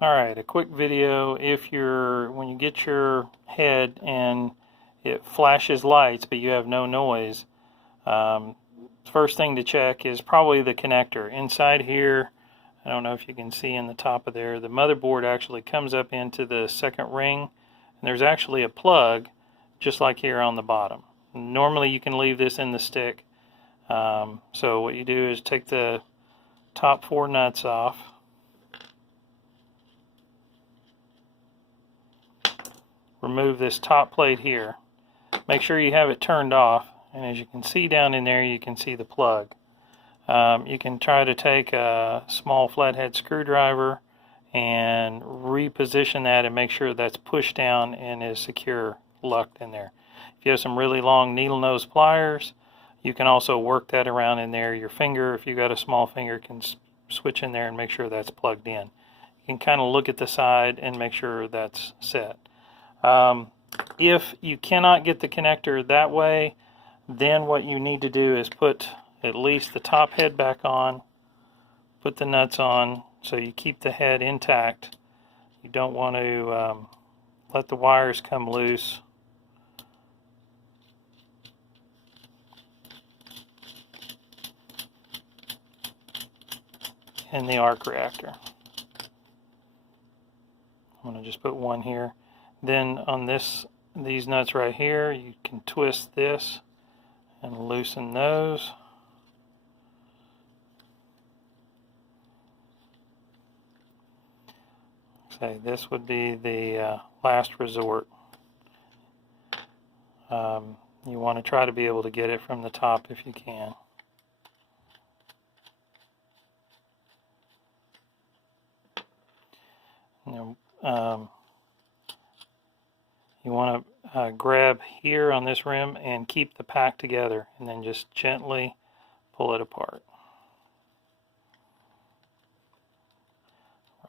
Alright, a quick video. When you get your head and it flashes lights but you have no noise, first thing to check is probably the connector. Inside here, I don't know if you can see in the top of there, the motherboard actually comes up into the second ring, and there's actually a plug just like here on the bottom. Normally you can leave this in the stick. So what you do is take the top 4 nuts off. Remove this top plate here. Make sure you have it turned off, and as you can see down in there, you can see the plug. You can try to take a small flathead screwdriver and reposition that and make sure that's pushed down and is secure, locked in there. If you have some really long needle nose pliers, you can also work that around in there. Your finger, if you've got a small finger, can switch in there and make sure that's plugged in. You can kind of look at the side and make sure that's set. If you cannot get the connector that way, then what you need to do is put at least the top head back on, put the nuts on so you keep the head intact. You don't want to let the wires come loose. In the arc reactor. I'm going to just put one here. Then on these nuts right here, you can twist this and loosen those. Say this would be the last resort. You want to try to be able to get it from the top if you can. You want to grab here on this rim and keep the pack together, and then just gently pull it apart.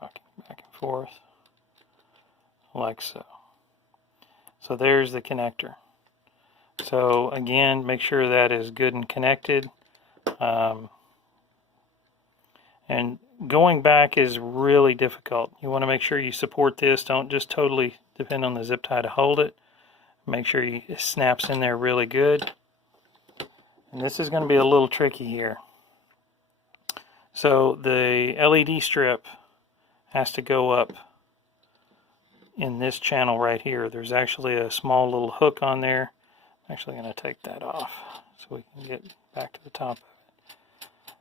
Rocking back and forth like so. So there's the connector. So again, make sure that is good and connected. And going back is really difficult. You want to make sure you support this. Don't just totally depend on the zip tie to hold it. Make sure it snaps in there really good. And this is going to be a little tricky here. So the LED strip has to go up in this channel right here. There's actually a small little hook on there. I'm actually going to take that off so we can get back to the top of it.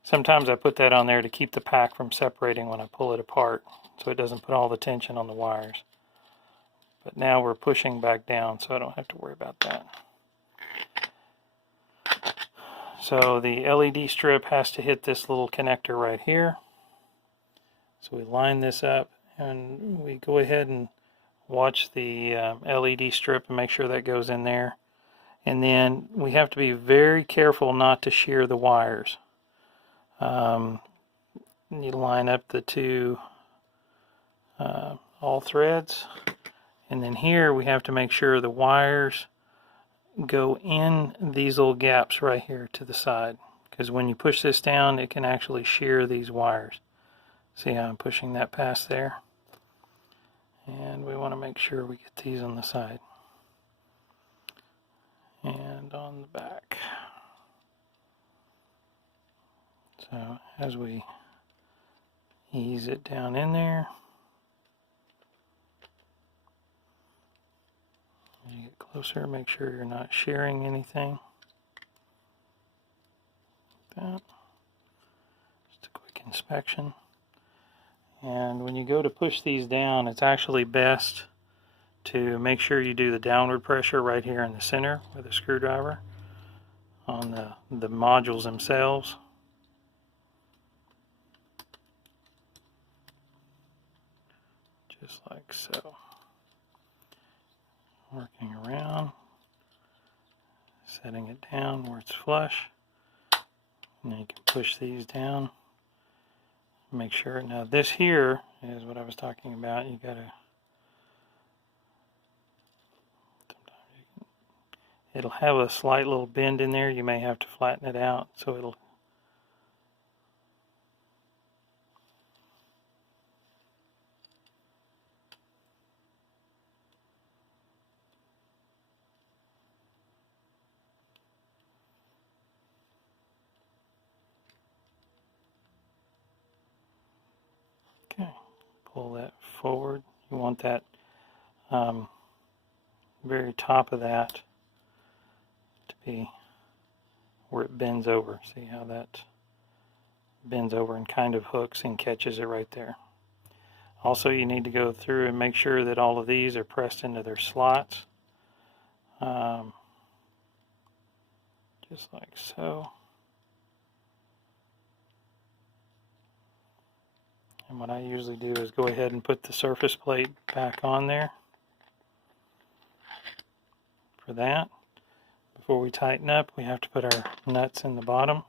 Sometimes I put that on there to keep the pack from separating when I pull it apart, so it doesn't put all the tension on the wires. But now we're pushing back down, so I don't have to worry about that. So the LED strip has to hit this little connector right here. So we line this up, and we go ahead and watch the LED strip and make sure that goes in there. And then we have to be very careful not to shear the wires. You line up the two all threads, and then here we have to make sure the wires go in these little gaps right here to the side, because when you push this down it can actually shear these wires. See how I'm pushing that past there? And we want to make sure we get these on the side and on the back. So as we ease it down in there, as you get closer, make sure you're not shearing anything. Like that. Just a quick inspection. And when you go to push these down, it's actually best to make sure you do the downward pressure right here in the center with a screwdriver on the modules themselves. Just like so. Working around, setting it down where it's flush. And then you can push these down. Make sure. Now this here is what I was talking about. You gotta. It'll have a slight little bend in there. You may have to flatten it out so it'll. forward. You want that very top of that to be where it bends over. See how that bends over and kind of hooks and catches it right there. Also, you need to go through and make sure that all of these are pressed into their slots. Just like so. And what I usually do is go ahead and put the surface plate back on there for that. Before we tighten up, we have to put our nuts in the bottom.